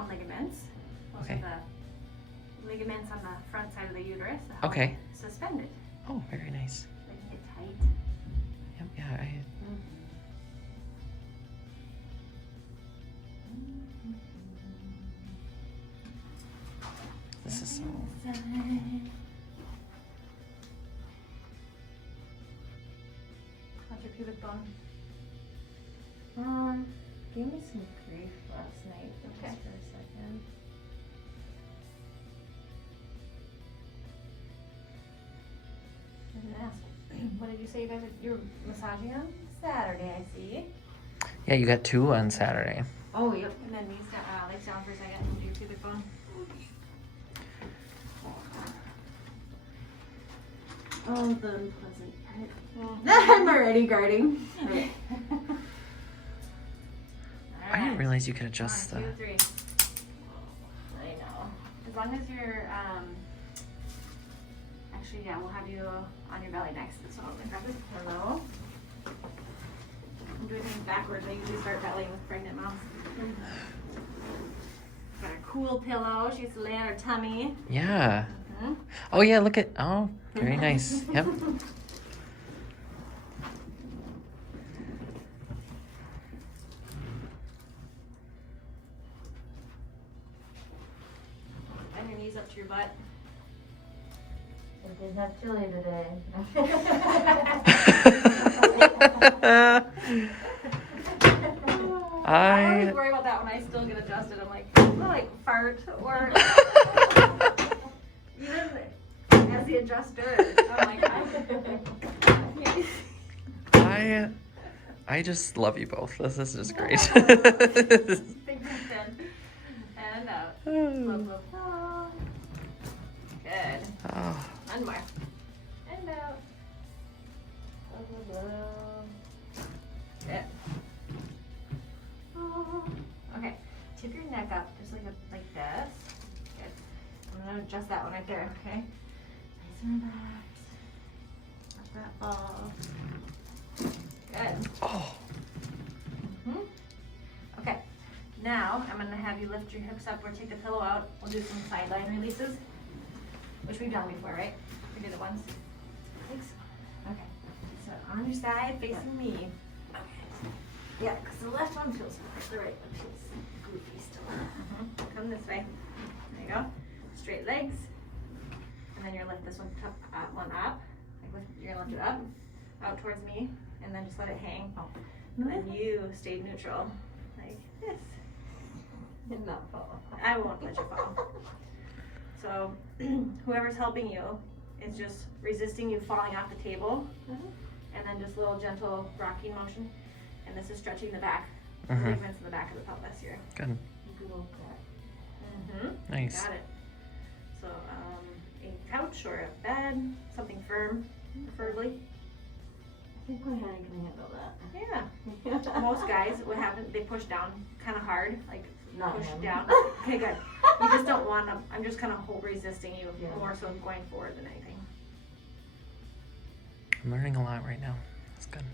round ligaments. Those Okay. are the ligaments on the front side of the uterus. that help Okay. Suspend it. Oh, very nice. They can get tight. Yep, yeah, this is so... How's your pubic bone? Gave me some grief last night, Okay. just for a second. I didn't ask. What did you say you guys you were massaging on Saturday? I see. Yeah, you got 2 on Saturday. Oh, yep. And then knees down, legs down for a second. And do your pubic bone. Oh, the unpleasant part. I'm already guarding. Okay. I didn't realize you could One, adjust the... 2, 3. I know. As long as you're, actually, yeah, we'll have you on your belly next. So I'm gonna grab this pillow. I'm doing things backwards. I usually start bellying with pregnant moms. Got a cool pillow. She used to lay on her tummy. Yeah. Mhm. Oh, yeah, look at... Oh, very nice. Yep. Bend your knees up to your butt. It did have chili today. I always worry about that when I still get adjusted. I'm like, will I like fart or even as the adjuster, I'm like, I just love you both. This is just great. Big bend and out. Blow, blow, blow. Good. Oh, One more. And out. Blow, blow, blow. Good. Oh. Okay. Tip your neck up just like this. Good. I'm gonna adjust that one right there. Okay. Nice and relaxed. Let that fall. Good. oh. Mhm. Okay. Now I'm gonna have you lift your hips up or take the pillow out. We'll do some sideline releases, which we've done before, right? We did it once. Thanks. Okay. So on your side, facing me. Okay. Yeah, because the left one feels hard. The right one feels goofy still. Come this way. There you go. Straight legs. And then you're gonna lift this one up. Like you're gonna lift it up, out towards me, and then just let it hang. And then you stay neutral, like this. Did not fall. I won't let you fall. So whoever's helping you is just resisting you falling off the table, and then just a little gentle rocking motion. And this is stretching the back, the ligaments in the back of the pelvis here. Good. Nice. Got it. So a couch or a bed, something firm, preferably. I think my hand can handle that. Yeah. Most guys, what happens, they push down kind of hard, like Not push him. down. Okay, good. You just don't want to, I'm just kind of resisting you Yeah. more so going forward than anything. I'm learning a lot right now. That's good.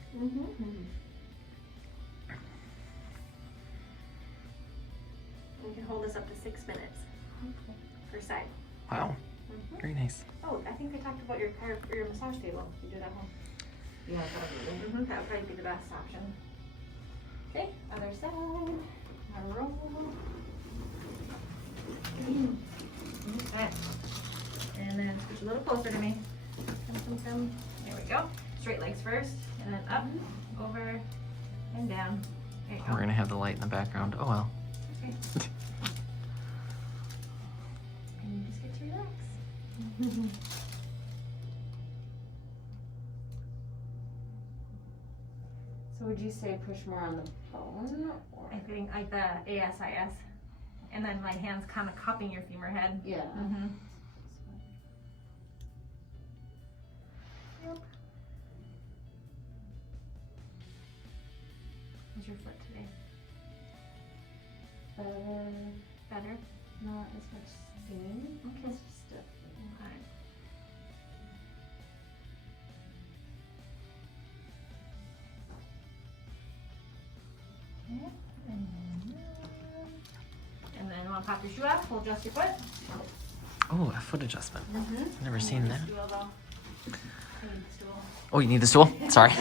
You can hold this up to 6 minutes per side. Wow. Very nice. Oh, I think I talked about your massage table. You do that home. Yeah, probably. That would probably be the best option. Okay, other side. Now roll. Okay. And then switch a little closer to me. Come. There we go. Straight legs first, and then up, over, and down. There you go. We're going to have the light in the background. Oh, well. Okay. And you just get to relax. So would you say push more on the bone? Or? I think like the ASIS. And then my hands kind of cupping your femur head. Yeah. Mm-hmm. Yep. How's your foot today? Better? Not as much stinging. Okay. It's just stuff. Alright. Okay. And then pop your shoe off. We'll adjust your foot. Oh, a foot adjustment. Mm-hmm. I've never seen that. Stool, though. I need the stool. Oh, you need the stool? Sorry.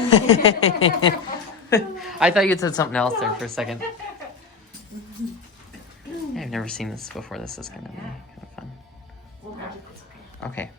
I thought you said something else there for a second. Yeah, I've never seen this before. This is gonna be kind of fun. We'll grab it. It's okay. Okay.